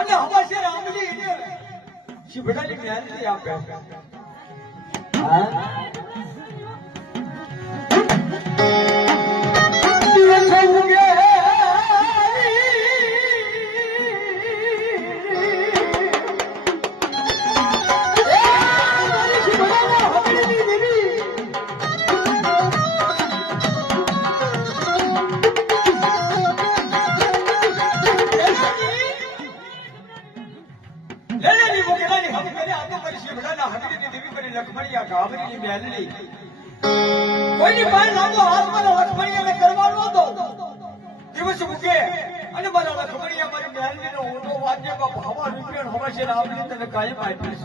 અને હવે છે રામજી ને શિવડાની જ્ઞાનથી આપે હા દિવસ ઉગે કોઈની પાસે લાંબો હાથ મારા લખમણીયાને કરવા ન દો દિવસ મૂકે અને મારા લખમણીયા મારી મેલડીનો ઊંડો વાદ્યમાં ભાવા રૂપિયા હવા છે રામની તને કાયમ આપીશ